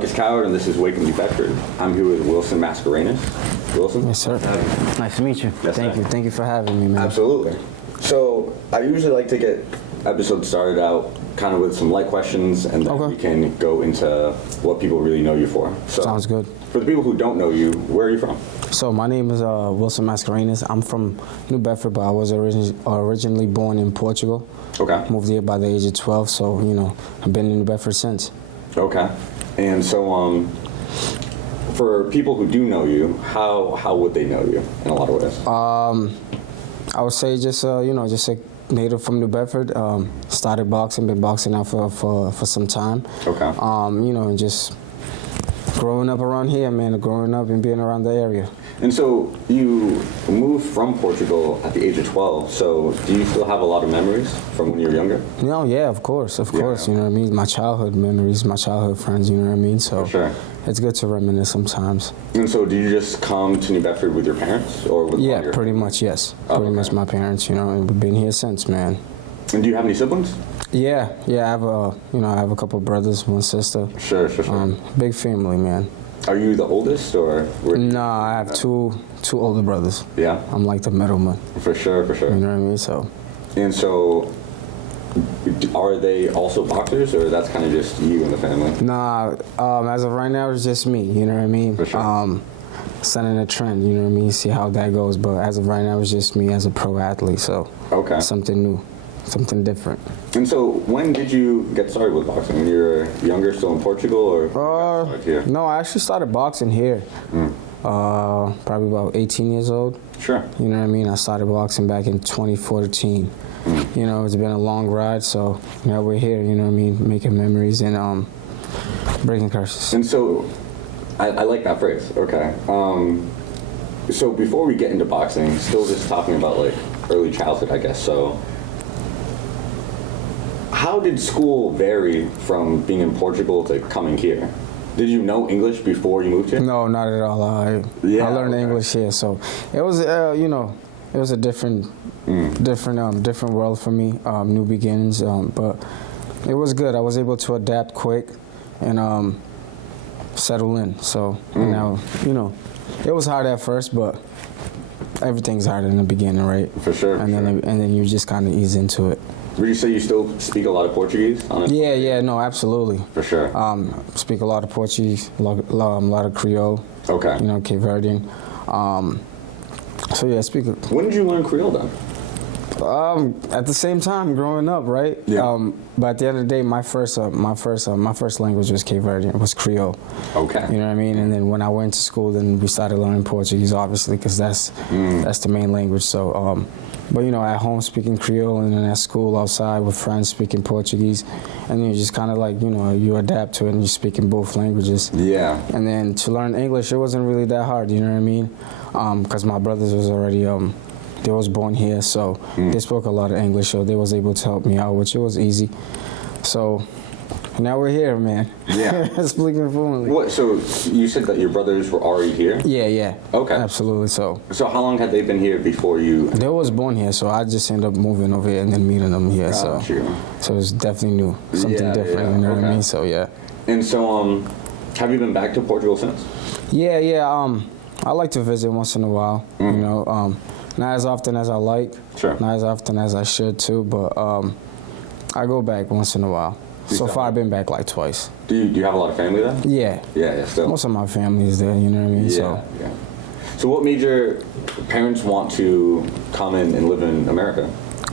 Marcus Coward, and this is Wake Up New Bedford. I'm here with Wilson Mascarenhas. Wilson? Yes, sir. Nice to meet you. Yes, Thank sir. you. Thank you for having me, man. Absolutely. So I usually like to get episodes started out kind of with some light questions, and then we can go into what people really know you for. So, sounds good. For the people who don't know you, where are you from? So my name is Wilson Mascarenhas. I'm from New Bedford, but I was originally born in Portugal. Okay. Moved here by the age of 12, so, you know, I've been in New Bedford since. Okay. And so for people who do know you, how would they know you in a lot of ways? I would say just, you know, just a native from New Bedford. Started boxing, been boxing now for some time. Okay. You know, and just growing up around here, man, growing up and being around the area. And so you moved from Portugal at the age of 12, so do you still have a lot of memories from when you were younger? No, yeah, of course, you know what I mean? My childhood memories, my childhood friends, you know what I mean? So For sure. It's good to reminisce sometimes. And so do you just come to New Bedford with your parents? Or with Yeah, pretty much, yes. Pretty much my parents, you know, and we've been here since, man. And do you have any siblings? Yeah, I have I have a couple of brothers, one sister. Sure. Big family, man. Are you the oldest, or? No, I have two older brothers. Yeah? I'm like the middleman. For sure. You know what I mean? So. And so, are they also boxers, or that's kind of just you and the family? Nah, as of right now, it's just me, you know what I mean? For sure. Setting a trend, you know what I mean? See how that goes, but as of right now, it's just me as a pro athlete, so. Okay. Something new, something different. And so, when did you get started with boxing? When you were younger, still in Portugal, or here? No, I actually started boxing here. Probably about 18 years old. Sure. You know what I mean? I started boxing back in 2014. You know, it's been a long ride, so now we're here, you know what I mean? Making memories and breaking curses. And so, I like that phrase, okay. So before we get into boxing, still just talking about like early childhood, I guess, so how did school vary from being in Portugal to coming here? Did you know English before you moved here? No, not at all. I learned English here, so it was, you know, it was a different world for me, new beginnings, but it was good. I was able to adapt quick and settle in. So now, you know, it was hard at first, but everything's hard in the beginning, right? For sure. And then you just kind of ease into it. Would you say you still speak a lot of Portuguese? Yeah, no, absolutely. For sure. Speak a lot of Portuguese, a lot of Creole. Okay. You know, Cape Verdean. So yeah, speak. When did you learn Creole then? At the same time, growing up, right? Yeah. But at the end of the day, my first language was Cape Verdean, was Creole. Okay. You know what I mean? And then when I went to school, then we started learning Portuguese, obviously, because that's the main language. So, but you know, at home speaking Creole, and then at school outside with friends speaking Portuguese, and you just kind of like, you know, you adapt to it and you speak in both languages. Yeah. And then to learn English, it wasn't really that hard. You know what I mean? Because my brothers was already they was born here, so they spoke a lot of English, so they was able to help me out, which it was easy. So now we're here, man. Yeah. Speaking fluently. What? So you said that your brothers were already here? Yeah. Okay. Absolutely. So how long had they been here before you? They was born here, so I just ended up moving over here and then meeting them here. So it's definitely new, something different. You know what I mean? So yeah. And so have you been back to Portugal since? Yeah. I like to visit once in a while. You know. Not as often as I like, not as often as I should too, but I go back once in a while. So far, I've been back like twice. Do you have a lot of family there? Yeah. Yeah, still. Most of my family is there, you know what I mean? Yeah. So what made your parents want to come in and live in America?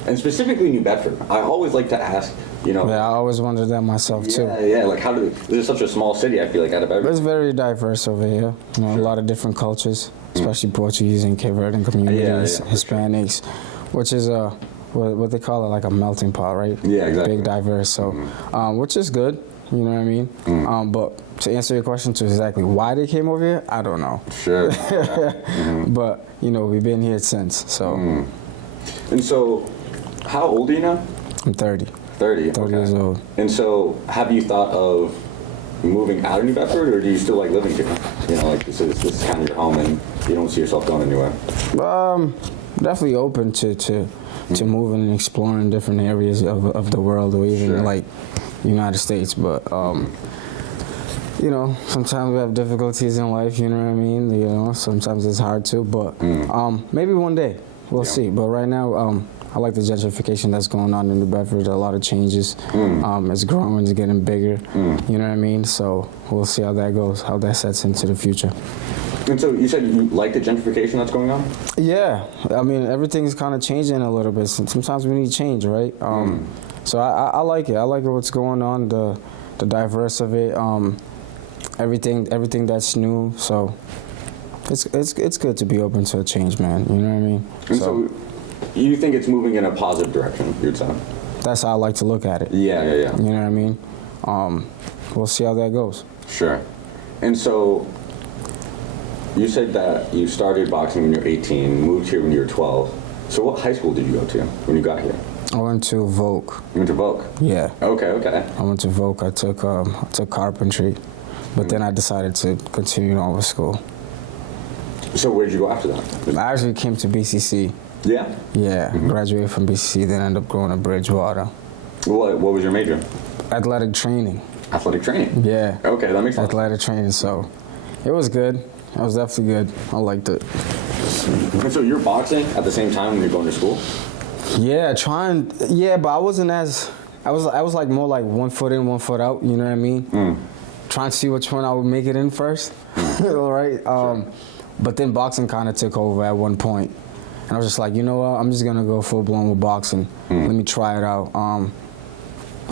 And specifically New Bedford. I always like to ask, you know. Yeah, I always wondered that myself too. Yeah, like this is such a small city, I feel like, out of everything. It's very diverse over here. You know, a lot of different cultures, especially Portuguese and Cape Verdean communities, Hispanics, which is what they call it, like a melting pot, right? Yeah, exactly. Big, diverse, so, which is good, you know what I mean? But to answer your question to exactly why they came over here, I don't know. Sure. But, you know, we've been here since, so. And so, how old are you now? I'm 30. 30 years old. And so, have you thought of moving out of New Bedford, or do you still like living here? You know, like this is kind of your home and you don't see yourself going anywhere? Definitely open to moving and exploring different areas of the world, or even like United States, but you know, sometimes we have difficulties in life, you know what I mean? You know, sometimes it's hard to, but maybe one day, we'll see. But right now, I like the gentrification that's going on in New Bedford, a lot of changes. It's growing, it's getting bigger, you know what I mean? So we'll see how that goes, how that sets into the future. And so you said you like the gentrification that's going on? Yeah, I mean, everything's kind of changing a little bit. Sometimes we need change, right? So I like it. I like what's going on, the diverse of it, everything that's new. So it's good to be open to a change, man. You know what I mean? And so you think it's moving in a positive direction, you'd say? That's how I like to look at it. Yeah. You know what I mean? We'll see how that goes. Sure. And so you said that you started boxing when you were 18, moved here when you were 12. So what high school did you go to when you got here? I went to Vogue. You went to Vogue? Yeah. Okay. I went to Vogue. I took carpentry, but then I decided to continue on with school. So where did you go after that? I actually came to BCC. Yeah? Yeah, graduated from BCC, then ended up going to Bridgewater. What was your major? Athletic training. Athletic training? Yeah. Okay, that makes sense. Athletic training, so it was good. It was definitely good. I liked it. And so you're boxing at the same time when you're going to school? Yeah, but I wasn't as, I was like more like 1 foot in, 1 foot out, you know what I mean? Trying to see which one I would make it in first, right? But then boxing kind of took over at one point. And I was just like, you know what, I'm just gonna go full blown with boxing. Let me try it out.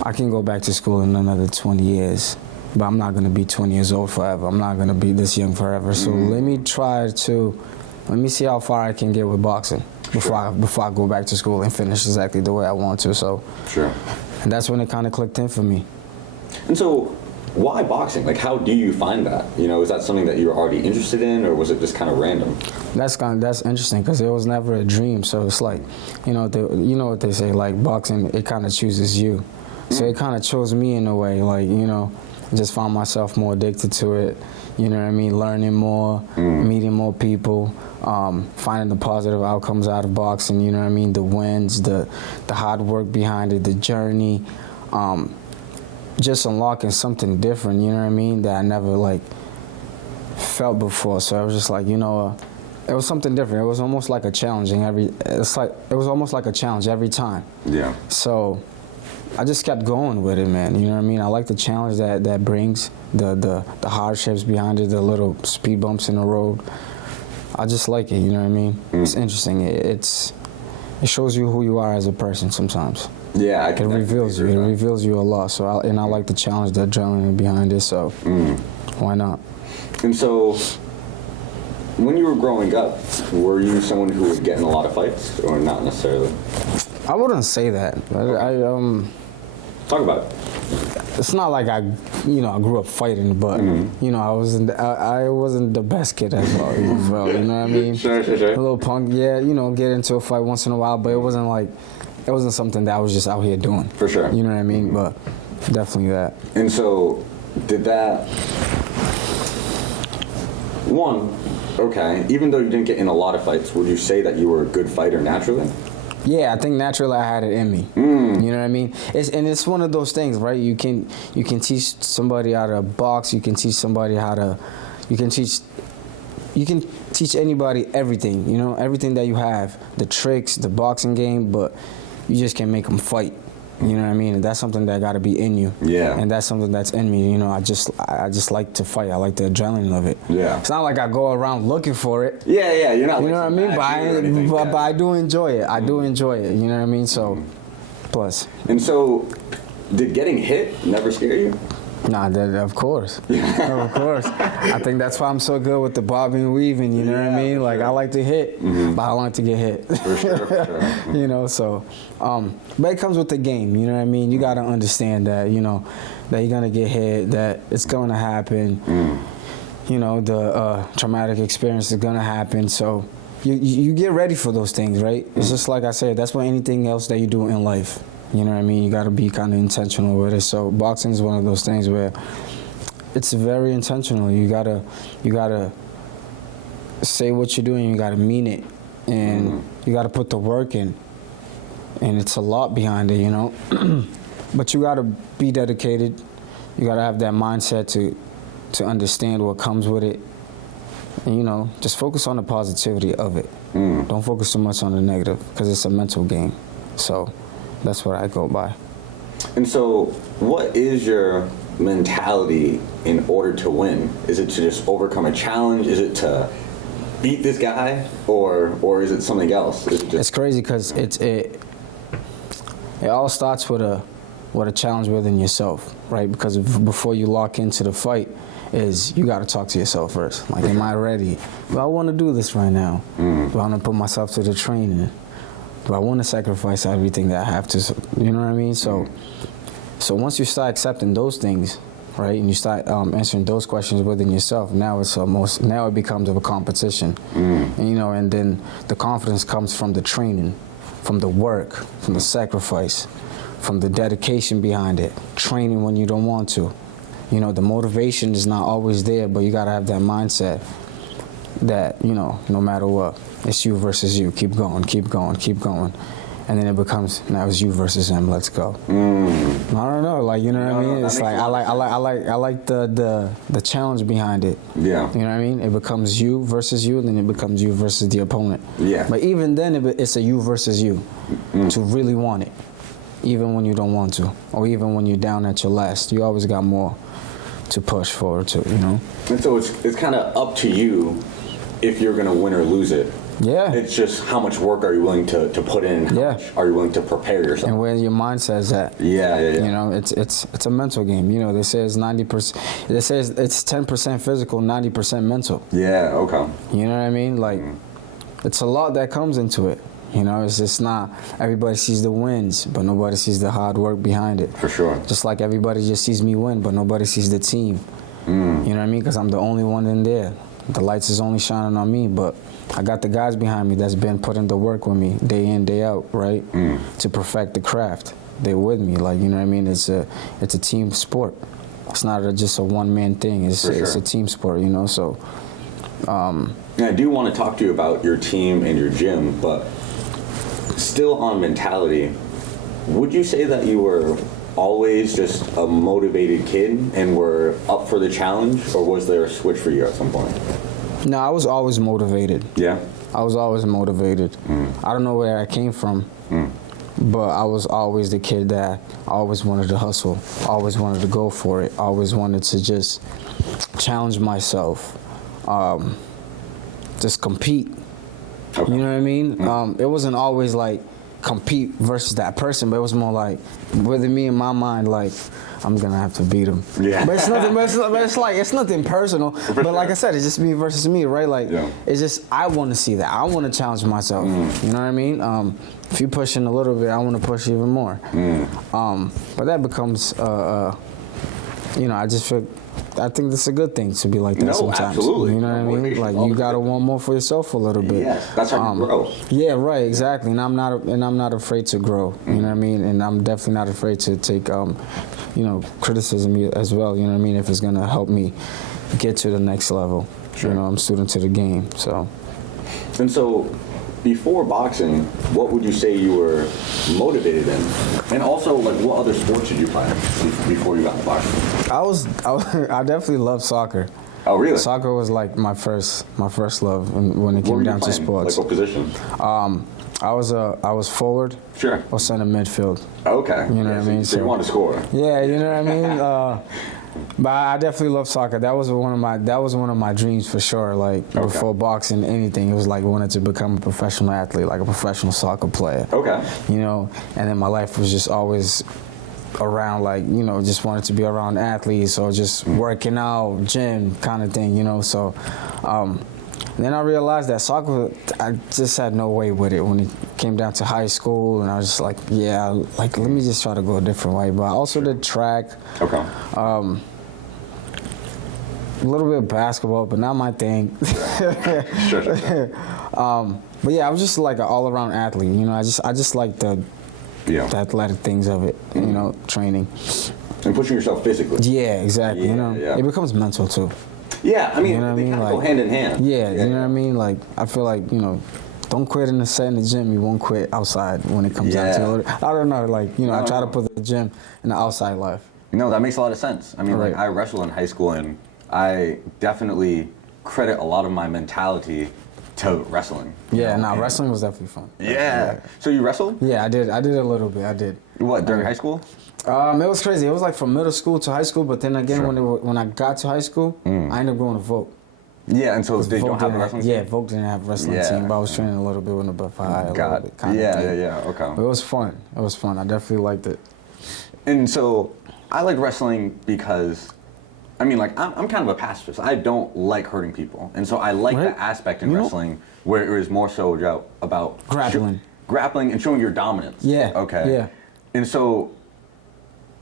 I can go back to school in another 20 years, but I'm not gonna be 20 years old forever. I'm not gonna be this young forever. So let me see how far I can get with boxing before I go back to school and finish exactly the way I want to. So, sure. And that's when it kind of clicked in for me. And so, why boxing? Like, how do you find that? You know, is that something that you were already interested in, or was it just kind of random? That's interesting because it was never a dream. So it's like, you know what they say, like boxing, it kind of chooses you. So it kind of chose me in a way, like, you know, I just found myself more addicted to it. You know what I mean? Learning more, meeting more people, finding the positive outcomes out of boxing. You know what I mean? The wins, the hard work behind it, the journey. Just unlocking something different, you know what I mean, that I never like felt before. So I was just like, you know, it was something different. It was almost like a challenge every time. Yeah. So I just kept going with it, man. You know what I mean? I like the challenge that brings, the hardships behind it, the little speed bumps in the road. I just like it, you know what I mean? It's interesting. It shows you who you are as a person sometimes. Yeah, it reveals you. It reveals you a lot. So, I like the challenge, the adrenaline behind it. So, why not? And so, when you were growing up, were you someone who would get in a lot of fights, or not necessarily? I wouldn't say that. Talk about it. It's not like I grew up fighting, but you know, I wasn't the best kid as well. You know what I mean? Sure. A little punk, yeah. You know, get into a fight once in a while, but it wasn't something that I was just out here doing. For sure. You know what I mean? But definitely that. And so, did that... even though you didn't get in a lot of fights, would you say that you were a good fighter naturally? Yeah, I think naturally I had it in me. You know what I mean? It's one of those things, right? You can teach somebody how to box. You can teach somebody you can teach anybody everything. You know, everything that you have, the tricks, the boxing game, but you just can't make them fight. You know what I mean? And that's something that got to be in you. Yeah. And that's something that's in me. You know, I just like to fight. I like the adrenaline of it. Yeah. It's not like I go around looking for it. Yeah. You're not. You know what I mean? But I do enjoy it. I do enjoy it. You know what I mean? So, plus. And so, did getting hit never scare you? Nah, of course. Of course. I think that's why I'm so good with the bobbing and weaving, you know what I mean? Like, I like to hit, but I like to get hit. For sure. You know, so, but it comes with the game, you know what I mean? You got to understand that, you know, that you're going to get hit, that it's going to happen. You know, the traumatic experience is going to happen. So, you get ready for those things, right? It's just like I said, that's what anything else that you do in life. You know what I mean? You got to be kind of intentional with it. So boxing is one of those things where it's very intentional. You gotta say what you're doing. You gotta mean it, and you gotta put the work in. And it's a lot behind it, you know. But you gotta be dedicated. You gotta have that mindset to understand what comes with it. And, you know, just focus on the positivity of it. Don't focus too much on the negative, because it's a mental game. So that's what I go by. And so, what is your mentality in order to win? Is it to just overcome a challenge? Is it to beat this guy, or is it something else? Is it just... It's crazy because it all starts with a challenge within yourself, right? Because before you lock into the fight, is you got to talk to yourself first. Like, am I ready? Do I want to do this right now? Do I want to put myself to the training? Do I want to sacrifice everything that I have to? You know what I mean? So once you start accepting those things, right, and you start answering those questions within yourself, now it becomes of a competition. And, you know, and then the confidence comes from the training, from the work, from the sacrifice, from the dedication behind it, training when you don't want to. You know, the motivation is not always there, but you got to have that mindset that, you know, no matter what, it's you versus you. Keep going, keep going, keep going. And then it becomes, now it's you versus him, let's go. I don't know, like, you know what I mean? It's like, I like the challenge behind it. Yeah. You know what I mean? It becomes you versus you, and then it becomes you versus the opponent. Yeah. But even then, it's a you versus you to really want it. Even when you don't want to, or even when you're down at your last, you always got more to push forward to, you know? And so it's kind of up to you if you're going to win or lose it. Yeah. It's just how much work are you willing to put in? How much are you willing to prepare yourself? And where your mindset is at. Yeah. You know, it's a mental game. You know, they say it's 90%. They say it's 10% physical, 90% mental. Yeah. Okay. You know what I mean? Like, it's a lot that comes into it. You know, it's just not everybody sees the wins, but nobody sees the hard work behind it. For sure. Just like everybody just sees me win, but nobody sees the team. You know what I mean? Because I'm the only one in there. The lights is only shining on me, but I got the guys behind me that's been putting the work with me day in, day out, right? To perfect the craft. They're with me, like, you know what I mean? It's a team sport. It's not just a one-man thing. It's a team sport, you know, so. I do want to talk to you about your team and your gym, but still on mentality, would you say that you were always just a motivated kid and were up for the challenge, or was there a switch for you at some point? No, I was always motivated. Yeah? I was always motivated. I don't know where I came from, but I was always the kid that always wanted to hustle, always wanted to go for it, always wanted to just challenge myself, just compete. Okay. You know what I mean? It wasn't always like compete versus that person, but it was more like, whether me in my mind, like, I'm gonna have to beat him. Yeah. But it's nothing. It's nothing personal. But like I said, it's just me versus me, right? Like, it's just I want to see that. I want to challenge myself. You know what I mean? If you pushing a little bit, I want to push even more. But that becomes, you know, I think that's a good thing to be like that sometimes. Absolutely. You know what I mean? Like, you gotta want more for yourself a little bit. Yes, that's how you grow. Yeah, right, exactly. And I'm not afraid to grow. You know what I mean? And I'm definitely not afraid to take, you know, criticism as well. You know what I mean? If it's gonna help me get to the next level. Sure. You know, I'm a student to the game. So. And so, before boxing, what would you say you were motivated in? And also, like, what other sports did you play before you got into boxing? I definitely loved soccer. Oh, really? Soccer was like my first love when it came down to sports. Like, what position? I was forward. Sure. Or center midfield. Okay. You know what I mean? So you want to score? Yeah, you know what I mean. But I definitely love soccer. That was one of my dreams for sure. Like, before boxing, anything, it was like I wanted to become a professional athlete, like a professional soccer player. Okay. You know, and then my life was just always around, like, you know, just wanted to be around athletes or just working out, gym kind of thing, you know. So then I realized that soccer, I just had no way with it when it came down to high school, and I was just like, yeah, like, let me just try to go a different way. But I also did track. Okay. A little bit of basketball, but not my thing. Sure. But yeah, I was just like an all-around athlete. You know, I just like the athletic things of it. You know, training and pushing yourself physically. Yeah, exactly. You know, it becomes mental too. Yeah, I mean, you know what they I mean? kind of Like, go hand in hand. Yeah, you know what I mean? Like, I feel like, you know, don't quit in the gym. You won't quit outside when it comes down to it. I don't know, like, you know, I try to put the gym in the outside life. No, that makes a lot of sense. I mean, like, I wrestled in high school, and I definitely credit a lot of my mentality to wrestling. Yeah, wrestling was definitely fun. Yeah. So you wrestled? Yeah, I did a little bit. I did. What, during high school? It was crazy. It was like from middle school to high school, but then again, Sure. when I got to high school, I ended up going to Vogue. Yeah, and so they Vogue don't have a didn't wrestling team? Yeah, Vogue didn't have a wrestling team, but I was training a little bit with the Buffalo High. Got it. Yeah, okay. But it was fun. It was fun. I definitely liked it. And so I like wrestling because, I mean, like, I'm kind of a pacifist. I don't like hurting people. And so I like Right. that aspect in wrestling where it was more so about Grappling. grappling and showing your dominance. Yeah. Okay. Yeah. And so,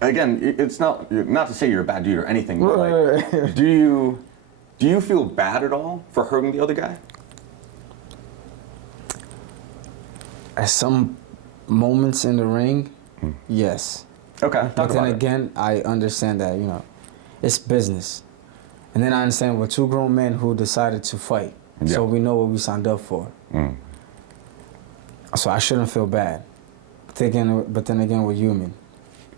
again, it's not to say you're a bad dude or anything, but like, do you feel bad at all for hurting the other guy? At some moments in the ring, yes. Okay. Talk But then about it. again, I understand that, it's business. And then I understand we're two grown men who decided to fight. Yeah. So we know what we signed up for. So I shouldn't feel bad. But then again, we're human.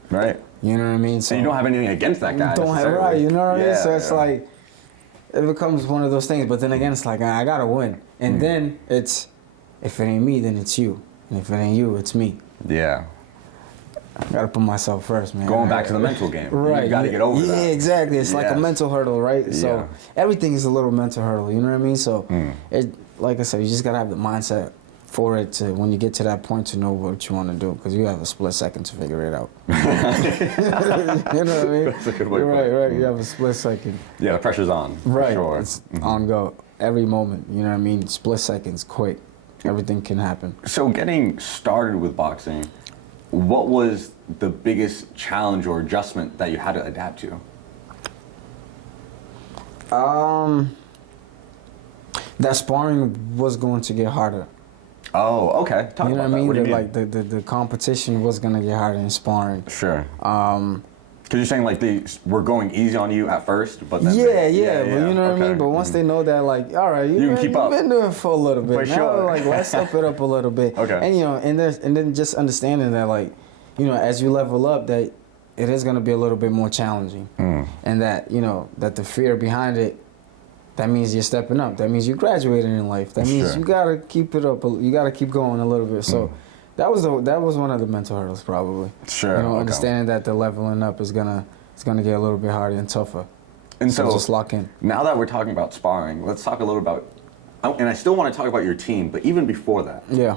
Right. You know what I mean? So And you don't have anything against that guy. don't have necessarily. right, you know what I mean? Yeah, So it's yeah. like it becomes one of those things. But then again, it's like I gotta win. And then it's if it ain't me, then it's you. And if it ain't you, it's me. Yeah. I gotta put myself first, man. Going back to the mental game. Right. You got to get over that. Yeah, exactly. It's like a Yes. mental hurdle, right? So Yeah. everything is a little mental hurdle. You know what I mean? So it, like I said, you just gotta have the mindset for it to when you get to that point to know what you want to do, because you have a split second to figure it out. You know what I mean? That's a good way to put Right, it. right. You have a split second. Yeah, the pressure's on. for Right. Sure. It's on go every moment. You know what I mean? Split seconds, quick. Everything can happen. So getting started with boxing, what was the biggest challenge or adjustment that you had to adapt to? That sparring was going to get harder. Oh, okay. Talk You know about what I mean? What do you mean? Like the competition was gonna get harder in sparring. Sure. Because you're saying like they were going easy on you at first, but then Yeah, but you know what I mean? okay. But once they know that, like, all right, You can keep you've up. been doing it for a little bit. For Now, sure. like, let's step it up a little bit. Okay. And and then just understanding that, like, as you level up, that it is gonna be a little bit more challenging, and that that the fear behind it, that means you're stepping up. That means you're graduating in life. That means Sure. you gotta keep it up. You gotta keep going a little bit. So. That was one of the mental hurdles, probably. Sure. Okay. Understanding that the leveling up is gonna get a little bit harder and tougher. And so just lock in. Now that we're talking about sparring, let's talk a little about, and I still want to talk about your team, but even before that, Yeah.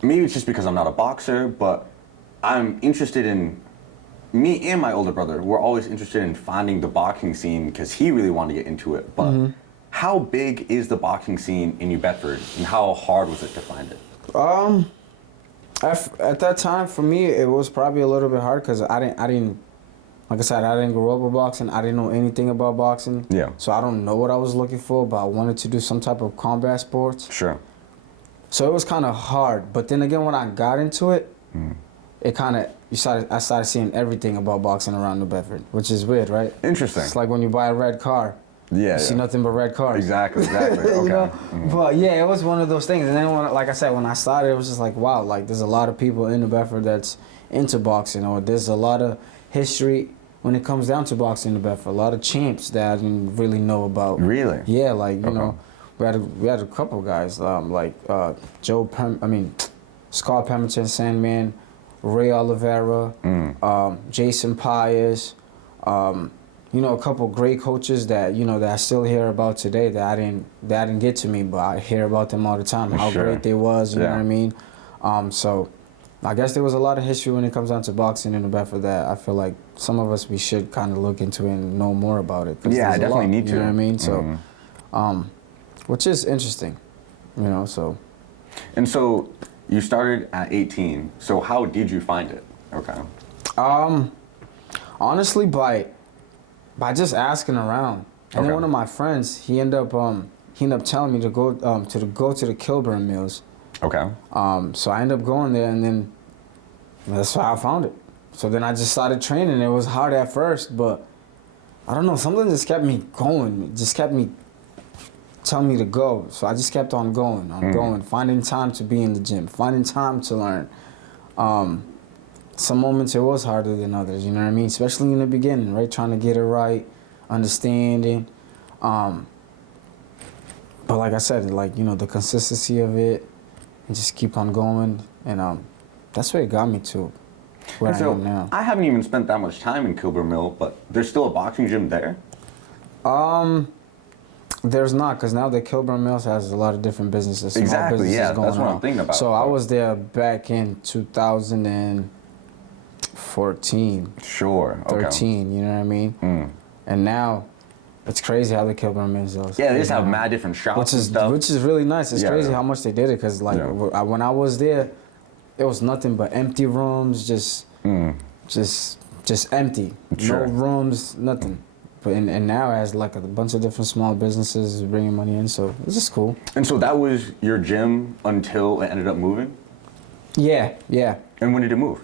maybe it's just because I'm not a boxer, but I'm interested in, me and my older brother, we're always interested in finding the boxing scene because he really wanted to get into it. But how big is the boxing scene in New Bedford, and how hard was it to find it? At that time, for me, it was probably a little bit hard because I didn't, like I said, I didn't grow up with boxing. I didn't know anything about boxing. Yeah. So I don't know what I was looking for, but I wanted to do some type of combat sports. Sure. So it was kind of hard. But then again, when I got into it, it kind of, I started seeing everything about boxing around New Bedford, which is weird, right? Interesting. It's like when you buy a red car. Yeah. You see nothing but red cars. Exactly. Okay. You know? But yeah, it was one of those things. And then, like I said, when I started, it was just like, wow, like there's a lot of people in New Bedford that's into boxing, or there's a lot of history when it comes down to boxing in New Bedford. A lot of champs that I didn't really know about. Really? Yeah, like you Okay. know, we had a couple guys like Scott Pemberton, Sandman, Ray Oliveira, Jason Pius. A couple great coaches that that I still hear about today that I didn't get to me, but I hear about them all the time. How Sure. great they was, you know Yeah. what I mean? So I guess there was a lot of history when it comes down to boxing in New Bedford that I feel like some of us we should kind of look into it and know more about it. 'Cause Yeah, I there's a definitely lot, need You know to. what I mean? So, which is interesting, So. And so you started at 18. So how did you find it? Okay. Honestly, by just asking around, and Okay. then one of my friends, he ended up telling me to go to the Kilburn Mills. Okay. So I ended up going there, and then that's how I found it. So then I just started training. It was hard at first, but I don't know, something just kept me going. It just kept me telling me to go. So I just kept on going, finding time to be in the gym, finding time to learn. Some moments it was harder than others, you know what I mean? Especially in the beginning, right? Trying to get it right. understanding. But like I said, like, you know, the consistency of it and just keep on going. And that's where it got me to where I am now. I haven't even spent that much time in Kilburn Mill, but there's still a boxing gym there? There's not, because now the Kilburn Mills has a lot of different businesses. Exactly, businesses yeah, going that's what on. I'm thinking about. So I was there back in 2014. Sure, okay. 13, you know what I mean? And now, it's crazy how the Kilburn Mills is. Yeah, they just have mad different shops and stuff. Which is really nice. It's crazy how much they did it, because like when I was there, it was nothing but empty rooms, just empty. Sure. No rooms, nothing. But and now it has like a bunch of different small businesses bringing money in, so it's just cool. And so that was your gym until it ended up moving? Yeah. And when did it move?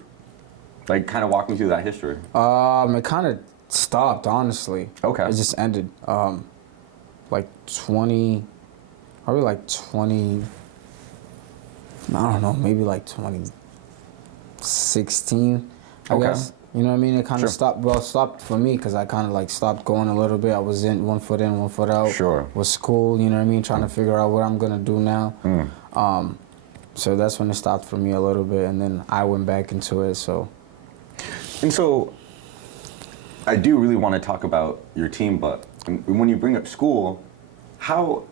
Like, kind of walk me through that history. It kind of stopped, honestly. Okay. It just ended. Like 20, probably like 20, I don't know, maybe like 2016, I guess. You know what I mean? It kind of stopped. Well, stopped for me because I kind of like stopped going a little bit. I was in, one foot out. Sure. Was school, you know what I mean? Trying to figure out what I'm going to do now. So that's when it stopped for me a little bit, and then I went back into it, so. And so, I do really want to talk about your team, but when you bring up school, how,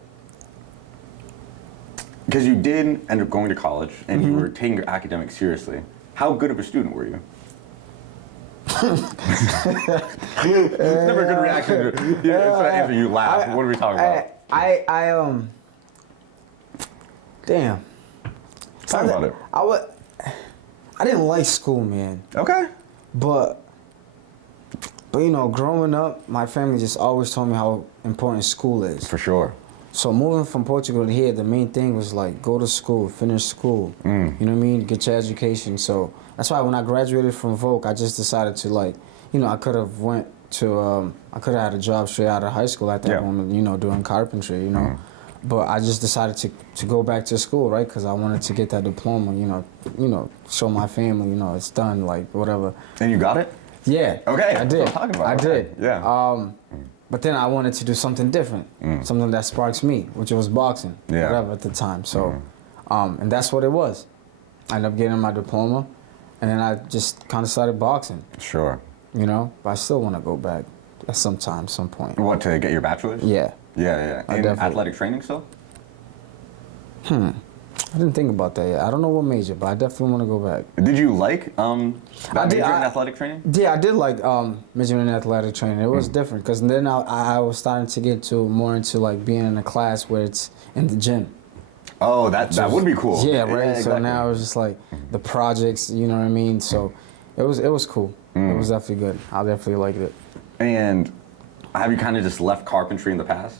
because you did end up going to college and you were taking your academics seriously, how good of a student were you? Never a good reaction. After you laugh, what are we talking about? Damn. Talk about it. I didn't like school, man. Okay. But you know, growing up, my family just always told me how important school is. For sure. So moving from Portugal to here, the main thing was like, go to school, finish school. You know what I mean? Get your education. So that's why when I graduated from Vogue, I just decided to, like, you know, I could have had a job straight out of high school at that moment, you know, doing carpentry, you know. But I just decided to go back to school, right? Because I wanted to get that diploma, you know, show my family, you know, it's done, like, whatever. And you got it? Yeah. Okay. I did. That's what I'm talking about. I did. Yeah. But then I wanted to do something different, something that sparks me, which was boxing, whatever at the time. So, and that's what it was. I ended up getting my diploma, and then I just kind of started boxing. Sure. You know, but I still want to go back at some point. What, to get your bachelor's? Yeah. Yeah. In athletic training still? I didn't think about that yet. I don't know what major, but I definitely want to go back. Did you like that major in athletic training? Yeah, I did like major in athletic training. It was different because then I was starting to get more into like being in a class where it's in the gym. Oh, that would be cool. Yeah, right. Yeah, exactly. So now it was just like the projects, you know what I mean? So it was cool. It was definitely good. I definitely liked it. And have you kind of just left carpentry in the past?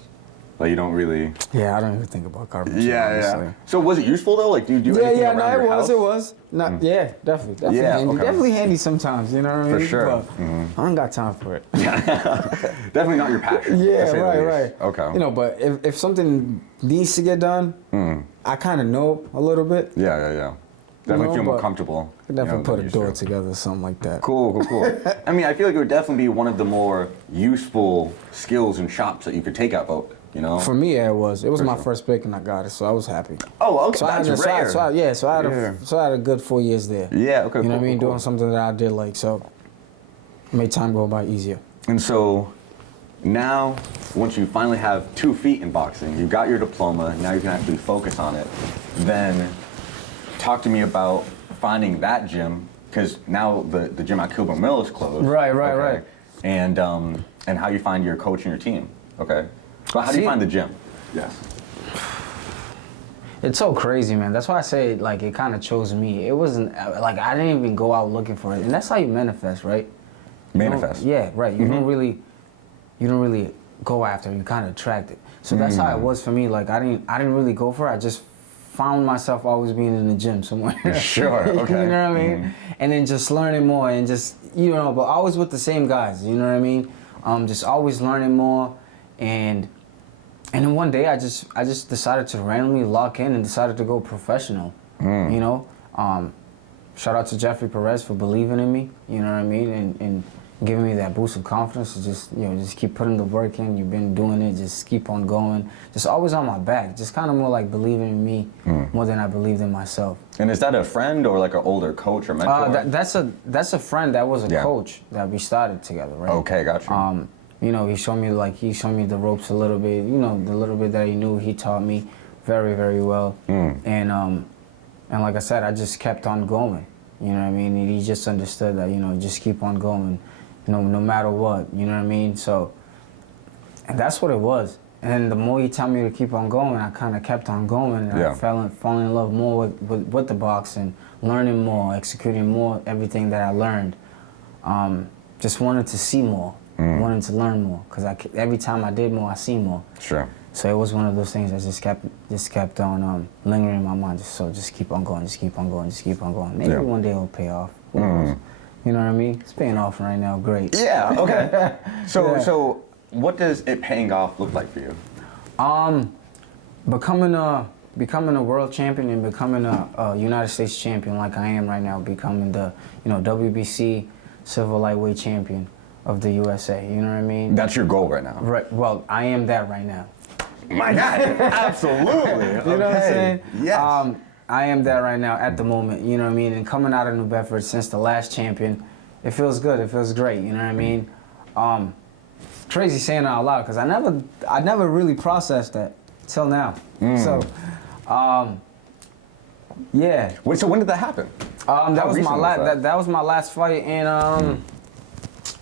Like, you don't really... Yeah, I don't even think about carpentry, honestly. So was it useful, though? Like, do you do anything around your house? It was. No, yeah, definitely handy. Okay. Definitely handy sometimes, you know what I mean? For sure. But I don't got time for it. Definitely not your passion. Yeah, right. Okay. You know, but if something needs to get done, I kind of know a little bit. Yeah. Definitely feel more comfortable. I could definitely put a door together, something like that. Cool. I mean, I feel like it would definitely be one of the more useful skills and chops that you could take out boat, you know? For me, yeah, it was. It was my first pick and I got it, so I was happy. Oh, okay, so that's rare. So I had a good 4 years there. Yeah, okay, You know what I mean? Cool. Doing something that I did like, so made time go by easier. And so now, once you finally have 2 feet in boxing, you got your diploma, now you can actually focus on it, then talk to me about finding that gym, because now the gym at Kilburn Mill is closed. Right. And how you find your coach and your team. Okay. So how do you find the gym? Yes. It's so crazy, man. That's why I say, like, it kind of chose me. It wasn't, like, I didn't even go out looking for it. And that's how you manifest, right? Manifest. Yeah, right. You don't really go after it. You kind of attract it. So that's how it was for me. Like, I didn't really go for it. I just found myself always being in the gym somewhere. Sure, okay. You know what I mean? And then just learning more and just, you know, but always with the same guys, you know what I mean? Just always learning more. And then one day I just decided to randomly lock in and decided to go professional, you know? Shout out to Jeffrey Perez for believing in me, you know what I mean? And giving me that boost of confidence to just, just keep putting the work in. You've been doing it, just keep on going. Just always on my back. Just kind of more like believing in me more than I believed in myself. And is that a friend or like an older coach or mentor? That's a friend that was a coach that we started together, right? Okay, gotcha. He showed me the ropes a little bit. The little bit that he knew, he taught me very, very well. And like I said, I just kept on going. You know what I mean? And he just understood that, just keep on going, no matter what. You know what I mean? So, and that's what it was. And the more he told me to keep on going, I kind of kept on going. And I fell in love more with the boxing, learning more, executing more, everything that I learned. Just wanted to see more, wanted to learn more, because every time I did more, I see more. Sure. So it was one of those things that just kept on lingering in my mind. Just keep on going, just keep on going, just keep on going. Maybe one day it'll pay off. Who knows? You know what I mean? It's paying off right now. Great. Yeah. Okay. So what does it paying off look like for you? Becoming a world champion and becoming a United States champion like I am right now. Becoming the WBC silver lightweight champion of the USA. You know what I mean? That's your goal right now. Right. Well, I am that right now. My God, absolutely. You know what I'm saying? Yes. I am that right now at the moment, you know what I mean? And coming out of New Bedford since the last champion, it feels good, it feels great, you know what I mean? It's crazy saying it out loud, because I never really processed that till now. So, yeah. Wait, so when did that happen? That was my last fight in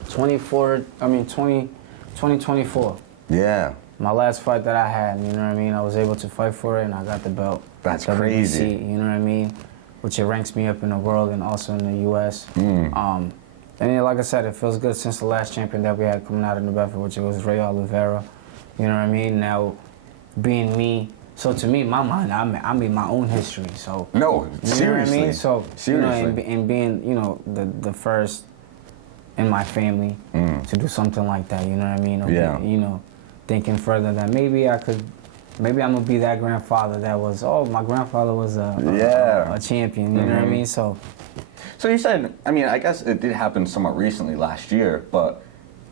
2024. Yeah. My last fight that I had, you know what I mean? I was able to fight for it, and I got the belt. That's WBC, crazy. You know what I mean? Which it ranks me up in the world and also in the U.S. And like I said, it feels good since the last champion that we had coming out of New Bedford, which was Ray Oliveira. You know what I mean? Now, being me, so to me, in my mind, I made my own history. So no, seriously. You know what I mean? So seriously. And being the first in my family to do something like that. You know what I mean? Or thinking further that maybe I'm gonna be that grandfather that was. Oh, my grandfather was a champion. You know what I mean? So you said, I mean, I guess it did happen somewhat recently last year, but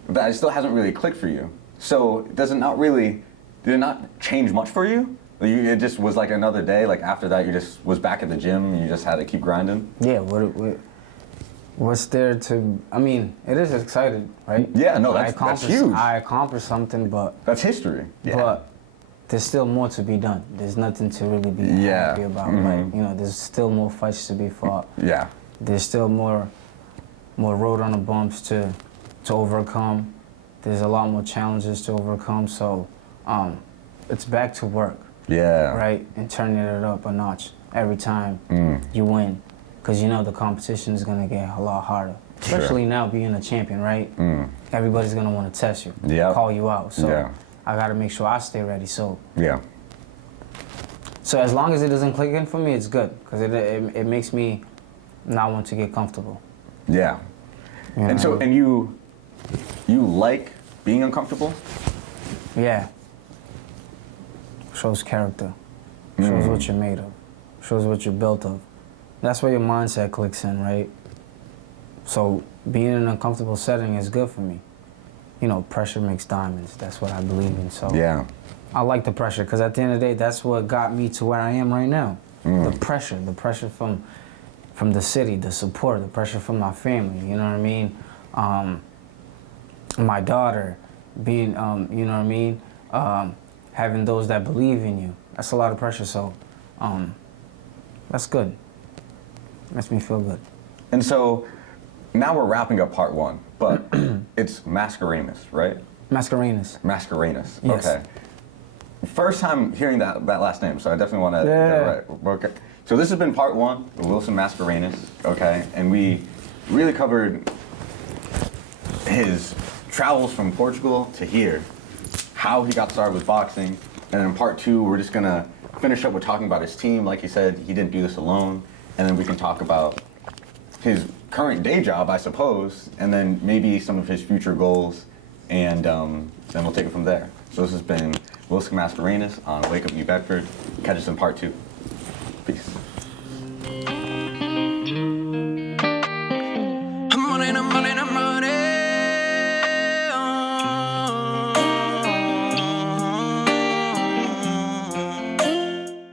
that still hasn't really clicked for you. So did it not change much for you? It just was like another day. Like after that, you just was back at the gym. And you just had to keep grinding. Yeah. What's there to? I mean, it is exciting, right? Yeah. No, that's huge. I accomplished something, but that's history. Yeah. But there's still more to be done. There's nothing to really be happy about. Like there's still more fights to be fought. Yeah. There's still more road on the bumps to overcome. There's a lot more challenges to overcome. So, it's back to work. Yeah. Right, and turning it up a notch every time you win. Because the competition is going to get a lot harder. Especially now being a champion, right? Everybody's going to want to test you, call you out. So I got to make sure I stay ready. So So as long as it doesn't click in for me, it's good. Because it makes me not want to get comfortable. Yeah. And so, and you like being uncomfortable? Yeah. Shows character. Shows what you're made of. Shows what you're built of. That's where your mindset clicks in, right? So being in an uncomfortable setting is good for me. Pressure makes diamonds. That's what I believe in. So I like the pressure, because at the end of the day, that's what got me to where I am right now. The pressure from the city, the support, the pressure from my family. You know what I mean? My daughter, being, you know what I mean? Having those that believe in you. That's a lot of pressure. So that's good. Makes me feel good. And so now we're wrapping up part one, but it's Mascarenhas, right? Mascarenhas. Mascarenhas. Yes. Okay. First time hearing that last name, so I definitely want to get it right. Okay. So this has been part one of Wilson Mascarenhas, okay? And we really covered his travels from Portugal to here, how he got started with boxing, and in part two, we're just gonna finish up with talking about his team. Like he said, he didn't do this alone. And then we can talk about his current day job, I suppose, and then maybe some of his future goals, and then we'll take it from there. So this has been Wilson Mascarenhas on Wake Up New Bedford. Catch us in part two. Peace. I'm running.